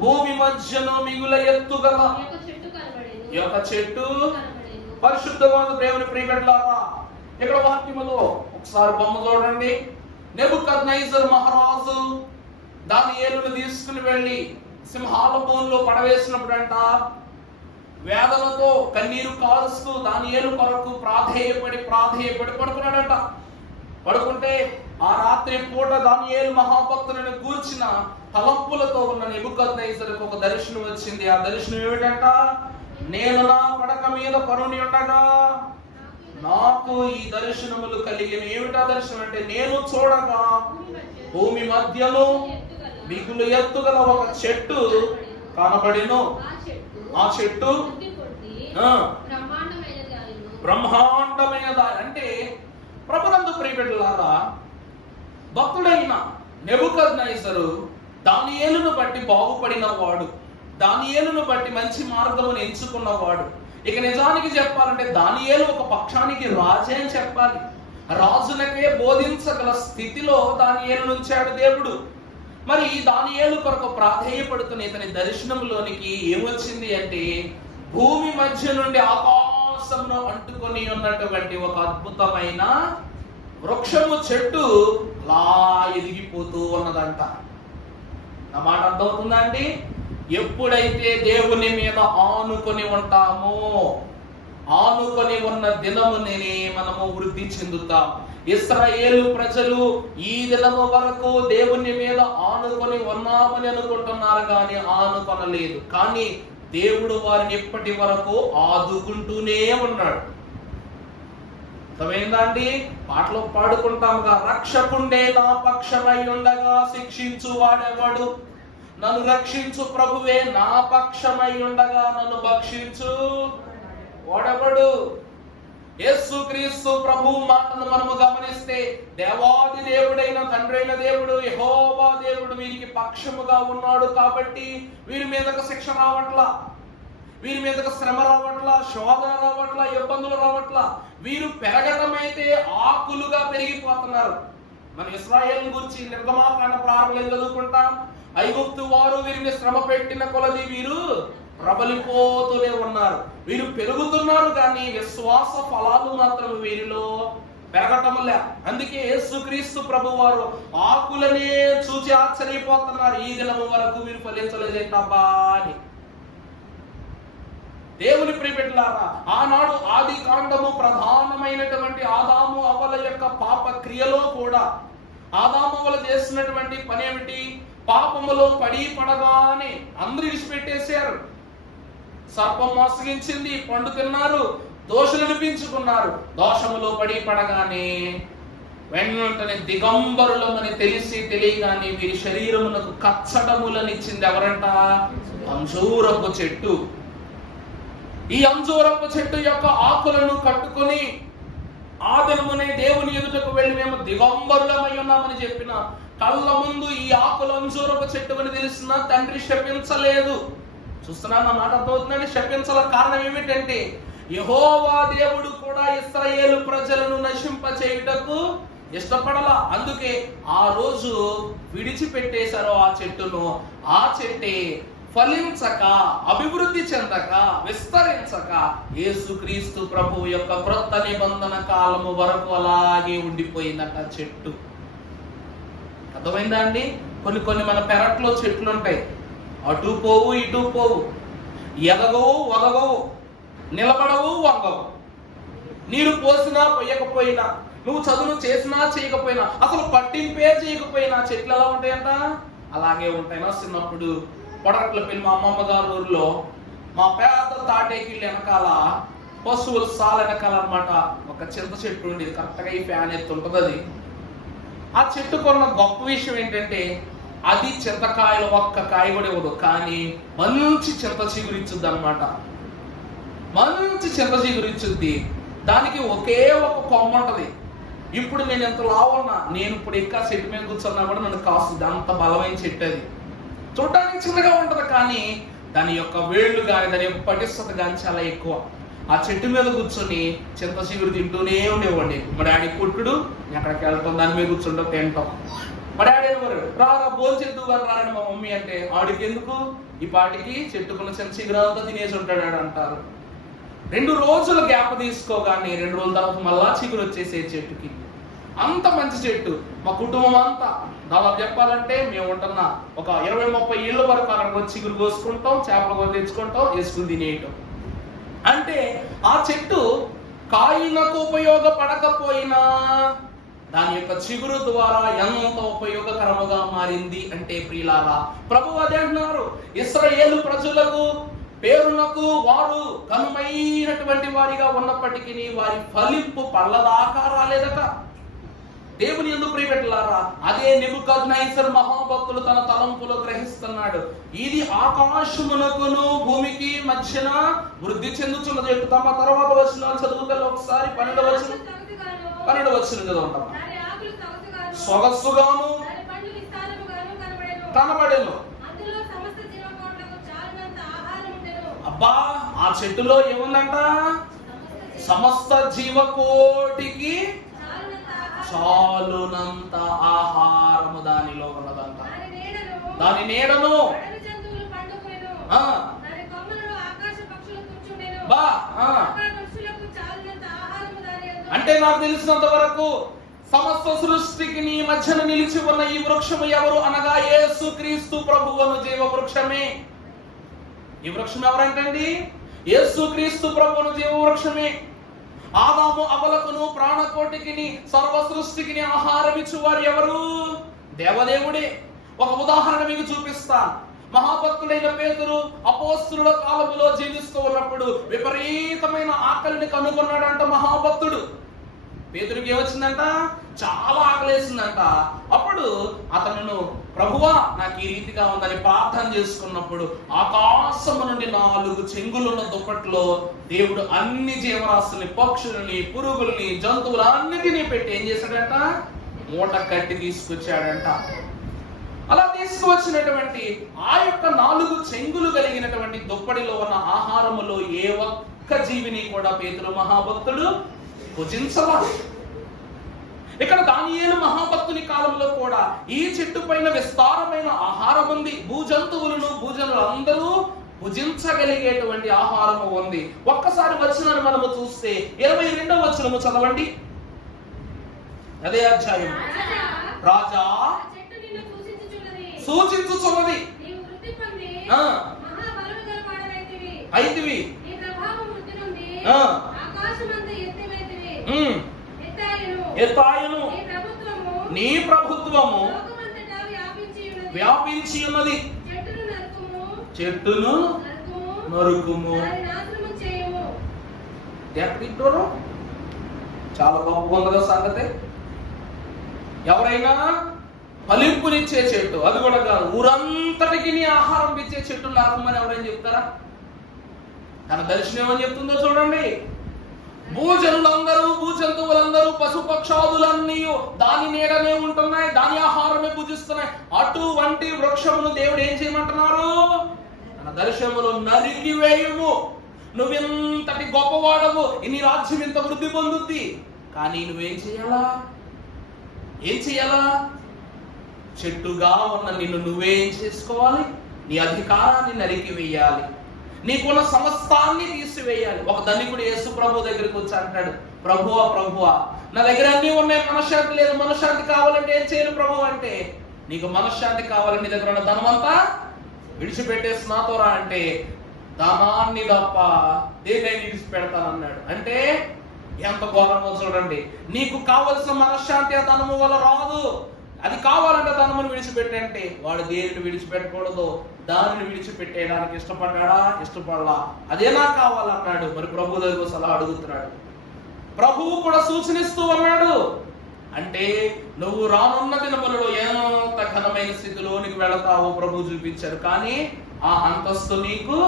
భూమి మధ్యను మిగుల ఎత్తుగల యొక్క చెట్టు. పరిశుద్ధమైన దేవుని ప్రియబిడ్డలారా, ఇక్కడ వాక్యములో ఒకసారి బొమ్మ చూడండి. నెబుకద్నెజర్ మహారాజు దానియేలును తీసుకుని వెళ్ళి సింహాల బోన్లో పడవేసినప్పుడంట వేదనతో కన్నీరు కారుస్తూ దానియేలు కొరకు ప్రాధేయపడి పడుకున్నాడంట. పడుకుంటే ఆ రాత్రి పూట దానియేలు మహాభక్తులను కూర్చిన తలంపులతో ఉన్న నెబుకద్నెజరుకు ఒక దర్శనం వచ్చింది. ఆ దర్శనం ఏమిటంట? నేను నా పడక మీద పరుండి ఉండగా నాకు ఈ దర్శనములు కలిగిన. ఏమిటా దర్శనం అంటే, నేను చూడగా భూమి మధ్యలో మిగులు ఎత్తుగల ఒక చెట్టు కనబడిను. ఆ చెట్టు బ్రహ్మాండమైన దారి. అంటే ప్రభునందు ప్రియబిడ్డలారా, భక్తుడైన నెబుకద్నెజరు దానియేలును బట్టి బాగుపడిన వాడు, దానియేలును బట్టి మంచి మార్గమును ఎంచుకున్నవాడు. ఇక నిజానికి చెప్పాలంటే దానియేలు ఒక పక్షానికి రాజే అని చెప్పాలి. రాజునకే బోధించగల స్థితిలో దానియేలు ఉంచాడు దేవుడు. మరి దానియేలు కొరకు ప్రాధేయపడుతున్న ఇతని దర్శనంలోనికి ఏమొచ్చింది అంటే, భూమి మధ్య నుండి ఆకాశంలో అంటుకొని ఉన్నటువంటి ఒక అద్భుతమైన వృక్షము చెట్టు అలా ఎదిగిపోతూ ఉన్నదంట. నా మాట అర్థమవుతుందా అండి? ఎప్పుడైతే దేవుని మీద ఆనుకొని ఉంటామో, ఆనుకొని ఉన్న దినమునే మనము వృద్ధి చెందుతాం. ఇశ్రాయేలు ప్రజలు ఈ దినము వరకు దేవుని మీద ఆనుకొని ఉన్నామని అనుకుంటున్నారు, కానీ ఆనుకొనలేదు. కానీ దేవుడు వారిని ఇప్పటి వరకు ఆదుకుంటూనే ఉన్నాడు. అర్థమైందండి? పాటలో పాడుకుంటాముగా, రక్షకుండే నా పక్షమై ఉండగా శిక్షించు వాడెవడు, నన్ను రక్షించు ప్రభువే, నా పక్షమై ఉండగా నన్ను భక్షించు వాడెవడు? యేసుక్రీస్తు ప్రభువు మాటను మనము గమనిస్తే, దేవాది దేవుడైన తండ్రి అయిన దేవుడు యెహోవా దేవుడు వీరికి పక్షముగా ఉన్నాడు కాబట్టి వీరి మీదకు శిక్ష రావట్లా, వీరి మీదకు శ్రమ రావట్లా, శోధన రావట్లా, ఇబ్బందులు రావట్లా. వీరు పెరగడం అయితే ఆకులుగా పెరిగిపోతున్నారు. మన ఇశ్రాయేలు గురించి నిర్గమాకాండ ప్రారంభంలో చదువుకుంటాం. ఐగుప్తు వారు వీరిని శ్రమ పెట్టిన కొలది వీరు ప్రబలిపోతూనే ఉన్నారు. వీరు పెరుగుతున్నారు కానీ విశ్వాస ఫలాలు మాత్రం వీరిలో పెరగటం లే. అందుకే యేసుక్రీస్తు ప్రభు వారు ఆకులనే చూచి ఆశ్చర్యపోతున్నారు, ఈ దినము వరకు వీరు ఫలించలేదేంటబ్బా అని. దేవుని ప్రియబిడ్డలారా, ఆనాడు ఆది కాండము ప్రధానమైనటువంటి ఆదాము అవ్వల యొక్క పాప క్రియలో కూడా ఆదాము అవ్వలు చేసినటువంటి పని ఏమిటి? పాపములో పడగానే అందరూ విడిచిపెట్టేశారు. సర్పం మోసగించింది, పండు తిన్నారు, దోషులు అనిపించుకున్నారు. దోషములో పడగానే వెంటనే దిగంబరులమని తెలియగానే వీరి శరీరమునకు కచ్చడములనిచ్చింది ఎవరంట? అంజూరపు చెట్టు. ఈ అంజూరపు చెట్టు యొక్క ఆకులను కట్టుకొని ఆ దినమునే దేవుని ఎదుటకు వెళ్ళి మేము దిగంబరులమై ఉన్నామని చెప్పిన కళ్ళ ముందు ఈ ఆకులు అంజూరపు చెట్టు అని తెలిసిన తండ్రి శపించలేదు. చూస్తున్నా నా మాట అర్థమవుతుందండి? శపించాల కారణం ఏమిటంటే, యెహోవా దేవుడు కూడా ఇశ్రాయేలు ప్రజలను నశింప చేయుటకు ఇష్టపడలా. అందుకే ఆ రోజు విడిచిపెట్టేశారు ఆ చెట్టును. ఆ చెట్టే ఫలించక, అభివృద్ధి చెందక, విస్తరించక యేసుక్రీస్తు ప్రభువు యొక్క క్రొత్త నిబంధన కాలము వరకు అలాగే ఉండిపోయిందట చెట్టు. అర్థమైందా అండి? కొన్ని మన పెరట్లో చెట్లు ఉంటాయి, అటు పోవు ఇటు పోవు, ఎదగవు వదగవు, నిలబడవు వంగవు. నీరు పోసినా పొయ్యకపోయినా, నువ్వు చదువు చేసినా చేయకపోయినా, అసలు పట్టింపే చేయకపోయినా చెట్లు ఎలా ఉంటాయంట? అలాగే ఉంటాయి. నా చిన్నప్పుడు పొడగట్లపల్లి మా అమ్మమ్మ గారి ఊరిలో మా పేద తాటేకి వెనకాల పశువుల సాల వెనకాల అనమాట ఒక చింత చెట్టు ఉండేది. కరెక్ట్గా ఈ ఫ్యాన్ ఎత్తు ఉంటుంది అది. ఆ చెట్టు కొన్న గొప్ప విషయం ఏంటంటే, అది చింతకాయలు ఒక్క కాయ కూడా ఇవ్వదు, కానీ మంచి చింత చిగురిచ్చుద్ది అనమాట. మంచి చింత చిగురిచ్చుద్ది. దానికి ఒకే ఒక కొమ్మ ఉంటది. ఇప్పుడు నేను ఎంత లావున్నా, నేను ఇప్పుడు ఇంకా చెట్టు మీద కూర్చున్నా కూడా నన్ను కాస్తుంది, అంత బలమైన చెట్టు అది. చూడడానికి చిన్నగా ఉంటది కానీ దాని యొక్క వేళ్ళు కానీ దాని యొక్క పటిష్టత కానీ చాలా ఎక్కువ. ఆ చెట్టు మీద కూర్చొని చింత చిగురు తింటూనే ఉండేవాడిని. మా డాడీ పుట్టుడు, ఎక్కడికి వెళ్తాం, దాని మీద కూర్చుంటాం, తింటాం. మా డాడీ ఎవరు రారా భోజనం చేద్దు గారు రారని మా మమ్మీ అంటే, ఆడికి ఎందుకు, ఈ పాటికి చెట్టుకున్న చింత చిగురంతా తినేసి ఉంటాడు అంటారు. 2 రోజుల గ్యాప్ తీసుకోగానే 2 రోజుల తర్వాత మళ్ళా చిగురు వచ్చేసే చెట్టుకి. అంత మంచి చెట్టు. మా కుటుంబం అంతా దాదాపు చెప్పాలంటే మేము ఉంటున్న ఒక 20-30 ఏళ్ళ వరకు అక్కడికి వచ్చి చిగురు కోసుకుంటాం, చేపలు కూడా తెచ్చుకుంటాం, వేసుకుని తినేయటం. అంటే ఆ చెట్టు కాయలకు ఉపయోగపడకపోయినా దాని యొక్క చిగురు ద్వారా ఎంత ఉపయోగకరముగా మారింది అంటే ప్రియులారా, ప్రభువు అదే అంటున్నారు. ఇశ్రాయేలు ప్రజలకు పేరునకు వారు ఘనమైనటువంటి వారిగా ఉన్నప్పటికీ వారి ఫలింపు పళ్ళదాకా రాలేదట. దేవుని యందు ప్రియబిడ్డలారా, అదే నెబుకద్నెజర్ మహాభక్తులు తన తలంపులో గ్రహిస్తున్నాడు. ఇది ఆకాశమునకును భూమికి మధ్యన వృద్ధి చెందుతున్నది. తమ తర్వాత వచనాలు చదువుతారు ఒకసారి. 12వ వచనం చదువుతాం. సొగసుగాను కనబడెను. అబ్బా, ఆ చెట్టులో ఏముందంట? సమస్త జీవకోటికి చాలునంత ఆహారము దానిలో ఉన్నదంట. దాని నీడను అంటే నాకు తెలిసినంత వరకు సమస్త సృష్టికి నీ మధ్యన నిలిచి ఉన్న ఈ వృక్షము ఎవరు అనగా యేసుక్రీస్తు ప్రభువును జీవ వృక్షమే. ఈ వృక్షం ఎవరంటండి? యేసుక్రీస్తు ప్రభువును జీవ వృక్షమే. ఆదాము అవ్వలకును ప్రాణకోటికి సర్వ సృష్టికి ఆహారం ఇచ్చువారు ఎవరు? దేవదేవుడే. ఒక ఉదాహరణ మీకు చూపిస్తాను. మహాభక్తుడైన పేతురు అపోస్తలుల కాలములో జీవిస్తూ ఉన్నప్పుడు విపరీతమైన ఆకలిని కనుగొన్నాడంట మహాభక్తుడు. పేతురుకి ఏమొచ్చిందంట? చాలా ఆకలేసిందంట. అప్పుడు అతను, ప్రభువా నాకు ఈ రీతిగా ఉందని ప్రార్థన చేసుకున్నప్పుడు ఆకాశము నుండి 4 చెంగులున్న దుప్పట్లో దేవుడు అన్ని జీవరాశుల్ని, పక్షుల్ని, పురుగుల్ని, జంతువులన్నిటినీ పెట్టి ఏం చేశాడంట? మూట కట్టి తీసుకొచ్చాడంట. అలా తీసుకువచ్చినటువంటి ఆ యొక్క 4 చెంగులు కలిగినటువంటి దుప్పటిలో ఉన్న ఆహారములో ఏ ఒక్క జీవిని కూడా పేతురు మహాభక్తుడు భుజించలా. ఇక్కడ దానియేలు మహాభక్తుని కాలంలో కూడా ఈ చెట్టు పైన విస్తారమైన ఆహారం ఉంది. భూజంతువులను, భూజనులందరూ భుజించగలిగేటువంటి ఆహారము ఉంది. ఒక్కసారి వచనాన్ని మనము చూస్తే 22వ వచనము చదవండి. అదే అధ్యాయం. రాజా సూచించుచున్నది అయితివి, ఎత్తాయును నీ ప్రభుత్వము వ్యాపించి ఉన్నది. చెట్టును నరుకుము. ఎక్కడిట్టోరు చాలా గొప్పగా ఉంది కదా సంగతి. ఎవరైనా ఫలింపునిచ్చే చెట్టు, అది కూడా కాదు, ఊరంతటికి నీ ఆహారం ఇచ్చే చెట్టు నరకమని ఎవరైనా చెప్తారా? తన దర్శనం ఏమని చెప్తుందో చూడండి. భూజనులందరూ, భూజంతువులందరూ, పశుపక్షాదులన్నీ దాని నీడనే ఉంటున్నాయి, దాని ఆహారమే భుజిస్తున్నాయి. అటువంటి వృక్షమును దేవుడు ఏం చేయమంటున్నారు? తన దర్శనములో నరికి వేయుము. నువ్వెంతటి గొప్పవాడవు, నీ రాజ్యం ఇంత వృద్ధి పొందుద్ది. కానీ నువ్వేం చేయాలా? ఏం చేయాలా? చెట్టుగా ఉన్న నిన్ను నువ్వేం చేసుకోవాలి? నీ అధికారాన్ని నరికి వేయాలి, నీకున్న సమస్తాన్ని తీసివేయాలి. ఒక ధనికుడు యేసు ప్రభు దగ్గరికి వచ్చి అంటాడు, ప్రభువా ప్రభువా నా దగ్గర అన్ని ఉన్నాయి, మనశ్శాంతి లేదు, మనశ్శాంతి కావాలంటే ఏం చేయను ప్రభు అంటే, నీకు మనశ్శాంతి కావాలంటే నీ దగ్గర ఉన్న ధనమంతా విడిచిపెట్టేసి నాతో రా అంటే, ధనాన్ని తప్ప దేన్నైనా విడిచిపెడతానన్నాడు. అంటే ఎంత ఘోరమో చూడండి. నీకు కావలసిన మనశ్శాంతి ఆ ధనము వల్ల రాదు. అది కావాలంటే ధనమును విడిచిపెట్టంటే, వాడు దేనిని విడిచిపెట్టకూడదు, దానిని విడిచిపెట్టేయడానికి ఇష్టపడ్డా? ఇష్టపడలా. అదే నాకు కావాలన్నాడు. మరి ప్రభు దగ్గర సలహా అడుగుతున్నాడు. ప్రభువు కూడా సూచనిస్తూ ఉన్నాడు. అంటే నువ్వు రానున్న దినములలో ఎంత ఘనమైన స్థితిలోనికి వెళతావో ప్రభు చూపించారు. కానీ ఆ అంతస్తు నీకు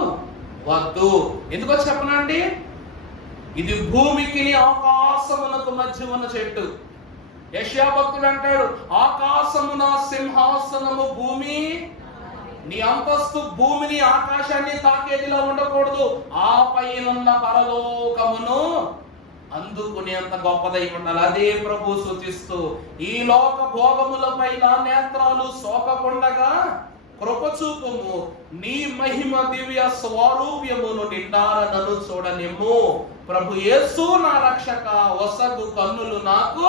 వద్దు. ఎందుకో చెప్పనండి, ఇది భూమికి ఆకాశమునకు మధ్య ఉన్న చెట్టు. యెషయా భక్తుడు అంటాడు, ఆకాశమున సింహాసనము భూమి, నీ అంతస్తు భూమిని ఆకాశాన్ని తాకేదిలా ఉండకూడదు, ఆ పైనున్న పరలోకమును అందుకునేంత గొప్పదై ఉండాలి. అదే ప్రభు సూచిస్తూ, ఈ లోక భోగములపై నా నేత్రాలు సోకకుండగా కృపచూపము, నీ మహిమ దివ్య స్వరూప్యమును నిండార నన్ను చూడనిమ్ము. ప్రభు యేసు నా రక్షక, వసగు కన్నులు నాకు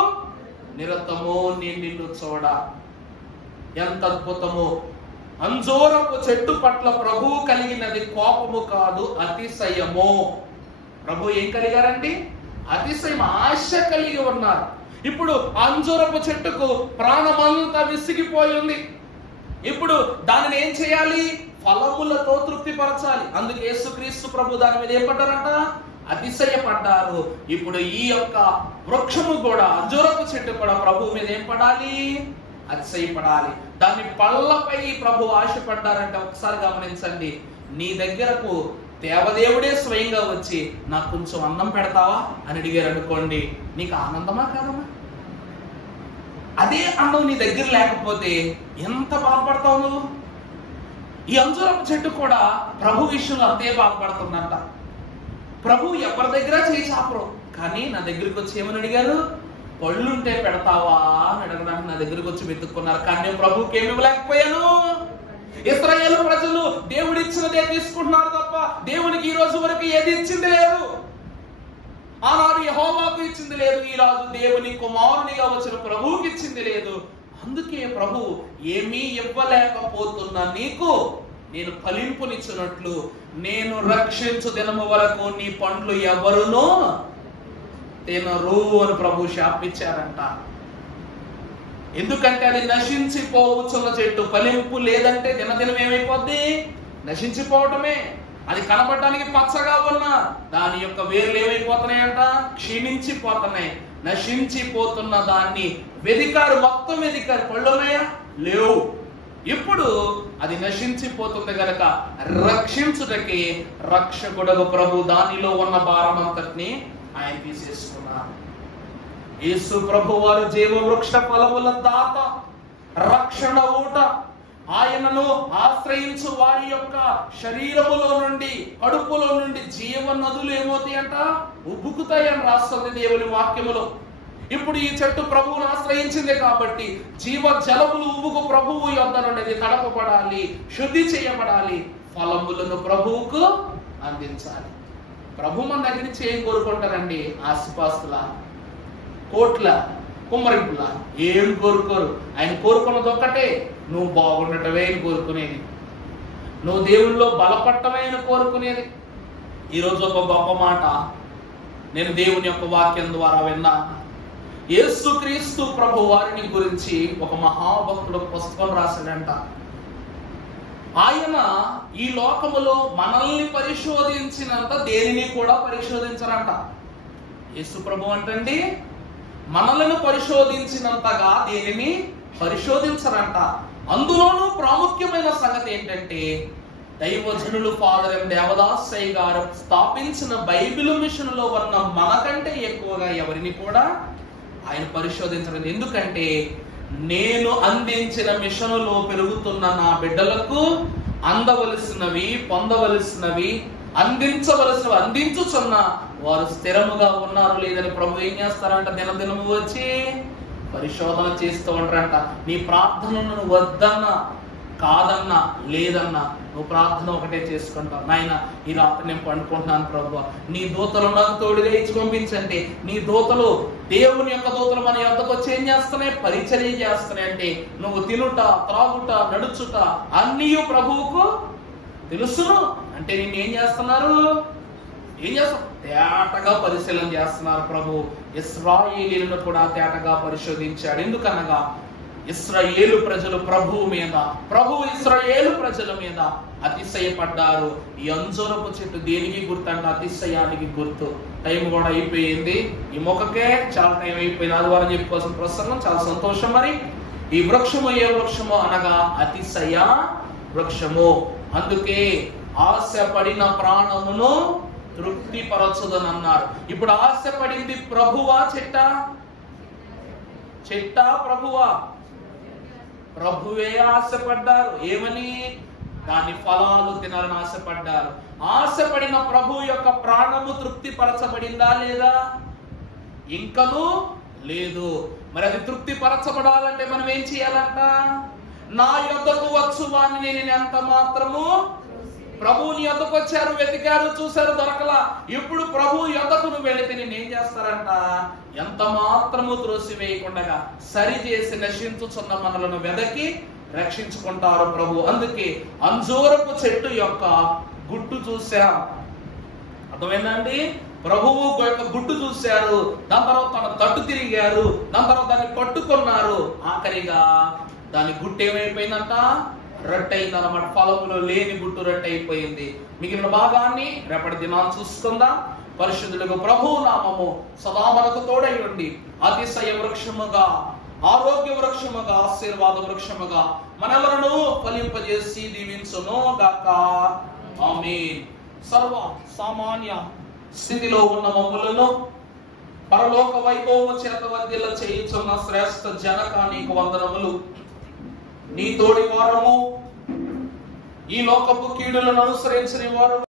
నిరతము నిన్ను చూడ. ఎంత అద్భుతము! అంజూరపు చెట్టు పట్ల ప్రభు కలిగినది కోపము కాదు, అతిశయము. ప్రభు ఏం కలిగారండి? అతిశయం, ఆశ కలిగి ఉన్నారు. ఇప్పుడు అంజూరపు చెట్టుకు ప్రాణమంతా విసిగిపోయింది. ఇప్పుడు దానిని ఏం చేయాలి? ఫలములతో తృప్తిపరచాలి. అందుకే యేసుక్రీస్తు ప్రభు దాని మీద ఏం పడ్డారంట? అతిశయపడ్డారు. ఇప్పుడు ఈ యొక్క వృక్షము కూడా, అంజూరపు చెట్టు కూడా ప్రభు మీద ఏం పడాలి? అతిశయపడాలి. దాని పళ్ళపై ప్రభు ఆశపడ్డారంటే ఒకసారి గమనించండి. నీ దగ్గరకు దేవదేవుడే స్వయంగా వచ్చి నాకు కొంచెం అన్నం పెడతావా అని అడిగారు అనుకోండి, నీకు ఆనందమా కాదమ్మా? అదే అన్నం నీ దగ్గర లేకపోతే ఎంత బాధపడతావు నువ్వు? ఈ అంజూరపు చెట్టు కూడా ప్రభు విషయంలో అంతే బాధపడుతుందంట. ప్రభు ఎవరి దగ్గర చేయి చాపరు, కానీ నా దగ్గరికి వచ్చి ఏమని అడిగారు? పళ్ళుంటే పెడతావా అని అడగడానికి నా దగ్గరికి వచ్చి వెతుక్కున్నారు. కానీ నేను ప్రభుకి ఏమి ఇవ్వలేకపోయాను. ఇశ్రాయేలు ప్రజలు దేవుడు ఇచ్చినదే తీసుకుంటున్నారు తప్ప దేవునికి ఈ రోజు వరకు ఏది ఇచ్చింది లేదు. ఆనాడు యెహోవాకు ఇచ్చింది లేదు, ఈ రోజు దేవుని కుమారునిగా వచ్చిన ప్రభువుకి ఇచ్చింది లేదు. అందుకే ప్రభు ఏమీ ఇవ్వలేకపోతున్నా నీకు నేను ఫలింపునిచ్చినట్లు నేను రక్షించు దినము వరకు నీ పండ్లు ఎవరునూ తినరు అని ప్రభు శాపించారంట. ఎందుకంటే అది నశించిపోవచ్చున్న చెట్టు. ఫలింపు లేదంటే దినదినం ఏమైపోద్ది? నశించిపోవటమే. అది కనబడటానికి పచ్చగా ఉన్న దాని యొక్క వేర్లు ఏమైపోతున్నాయంట? క్షీణించిపోతున్నాయి. నశించిపోతున్న దాన్ని వెదికారు, మొత్తం వెదికారు, పళ్ళున్నాయా? లేవు. ఇప్పుడు అది నశించిపోతుంది గనక రక్షించుటకి రక్షకుడగు ప్రభు దానిలో ఉన్న భారం అంతటిని ఆయన తీసేసుకున్నారు. యేసు ప్రభు వారు జీవవృక్ష ఫలముల దాత, రక్షణ ఊట. ఆయనను ఆశ్రయించు వారి యొక్క శరీరములో నుండి, కడుపులో నుండి జీవ నదులు ఏమవుతాయంట? ఉబ్బుకుతాయని రాస్తుంది దేవుని వాక్యములో. ఇప్పుడు ఈ చెట్టు ప్రభువును ఆశ్రయించింది కాబట్టి జీవ జలములు ఉబ్బుకు ప్రభువు యొద్ద నుండి తడపబడాలి, శుద్ధి చేయబడాలి, ఫలములను ప్రభువుకు అందించాలి. ప్రభు మన దగ్గర నుంచి ఏం కోరుకుంటారండి? ఆస్తిపాస్తుల, కోట్ల, కుమ్మరింపుల ఏం కోరుకోరు. ఆయన కోరుకున్నది ఒక్కటే, నువ్వు బాగుండటమే అని కోరుకునేది, నువ్వు దేవుల్లో బలపడటమే అని కోరుకునేది. ఈరోజు ఒక గొప్ప మాట నేను దేవుని యొక్క వాక్యం ద్వారా విన్నా. యేసుక్రీస్తు ప్రభు వారిని గురించి ఒక మహాభక్తుడు పుస్తకం రాశాడంట. ఆయన ఈ లోకములో మనల్ని పరిశోధించినంత దేనిని కూడా పరిశోధించరంట. యేసు ప్రభు అంటండి, మనలను పరిశోధించినంతగా దేనిని పరిశోధించరంట. అందులోనూ ప్రాముఖ్యమైన సంగతి ఏంటంటే, దైవజనులు ఫాదర్ ఎం దేవదాసయ్య గారు స్థాపించిన బైబిల్ మిషన్ లో ఉన్న మనకంటే ఎక్కువగా ఎవరిని కూడా ఆయన పరిశోధించలేదు. ఎందుకంటే నేను అందించిన మిషనులో పెరుగుతున్న నా బిడ్డలకు అందవలసినవి, పొందవలసినవి, అందించవలసినవి అందించుచున్న వారు స్థిరముగా ఉన్నారు లేదని ప్రభు ఏం చేస్తారంట? దినదినము వచ్చి పరిశోధన చేస్తూ ఉంటారంట. నీ ప్రార్థనను వద్దన్నా, కాదన్నా, లేదన్నా నువ్వు ప్రార్థన ఒకటే చేసుకుంటావు. నాయన ఈ రాత్రి నేను పండుకుంటున్నాను ప్రభు, నీ దూతలు నాకు తోడుగా ఇచ్చి పంపించండి. నీ దూతలు, దేవుని యొక్క దూతలు మన యొద్దకు వచ్చి ఏం చేస్తున్నాయి? పరిచర్య చేస్తున్నాయి. అంటే నువ్వు తినుట, త్రాగుట, నడుచుట అన్నీ ప్రభువుకు తెలుసును. అంటే నిన్ను ఏం చేస్తున్నారు? ఏం చేస్తారు? తేటగా పరిశీలన చేస్తున్నారు ప్రభు. ఇశ్రాయేలీయులను కూడా తేటగా పరిశోధించాడు. ఎందుకనగా ఇశ్రాయేలు ప్రజలు ప్రభువు మీద, ప్రభు ఇశ్రాయేలు ప్రజల మీద అతిశయపడ్డారు. ఈ అంజూరపు చెట్టు దేనికి గుర్తు అంటే అతిశయానికి గుర్తు. టైం కూడా అయిపోయింది. ఈ మొక్కకే చాలా టైం అయిపోయింది. ఆదివారం చెప్పుకోవాల్సిన ప్రసంగం. చాలా సంతోషం. మరి ఈ వృక్షము ఏ వృక్షము అనగా అతిశయ వృక్షము. అందుకే ఆశపడిన ప్రాణమును తృప్తిపరచుదని అన్నారు. ఇప్పుడు ఆశపడింది ప్రభువా చెట్టా? చెట్టా ప్రభువా? ప్రభువే ఆశపడ్డారు. ఏమని? దాని ఫలాలు తినాలని ఆశపడ్డారు. ఆశపడిన ప్రభు యొక్క ప్రాణము తృప్తిపరచబడిందా లేదా? ఇంకనూ లేదు. మరి అది తృప్తిపరచబడాలంటే మనం ఏం చేయాలంట? నా యొద్దకు వచ్చు వాణ్ణి నేను ఎంత మాత్రము. ప్రభువుని యొద్దకు వచ్చారు, వెతికారు, చూశారు, దొరకలా. ఇప్పుడు ప్రభు యొద్దకు నువ్వు వెళితే నేను ఏం చేస్తారంట? ఎంత మాత్రము త్రోసివేయకుండా సరి చేసి నశించుచున్న మనలను వెదకి రక్షించుకుంటారు ప్రభు. అందుకే అంజూరపు చెట్టు యొక్క గుట్టు చూశాం. అర్థమైందండి? ప్రభువు యొక్క గుట్టు చూశారు, దాని తర్వాత తన తట్టు తిరిగారు, దాని తర్వాత దాన్ని పట్టుకున్నారు. ఆఖరిగా దాని గుట్టు ఏమైపోయిందంట? రొట్టెయింది అన్నమాట. ఫలములో లేని గుట్టు రొట్టె అయిపోయింది. మిగిలిన భాగాన్ని రేపటి దినాన్ని చూసుకుందాం. పరిశుద్ధులకు ప్రభువు నామము సదా మనకు తోడై ఉండి అతిశయ వృక్షముగా, ఆరోగ్య వృక్షముగా, ఆశీర్వాద వృక్షముగా మనలను ఫలింపజేసి దీవించును గాక. ఆమేన్. సర్వ సామాన్య స్థితిలో ఉన్న మమ్ములను పరలోక వైభవము చేత వర్ధిల్ల చేయుచున్న శ్రేష్ఠ జనక నీకు వందనములు. నీ తోడి వారము, ఈ లోకపు కీడులను అనుసరించని వారు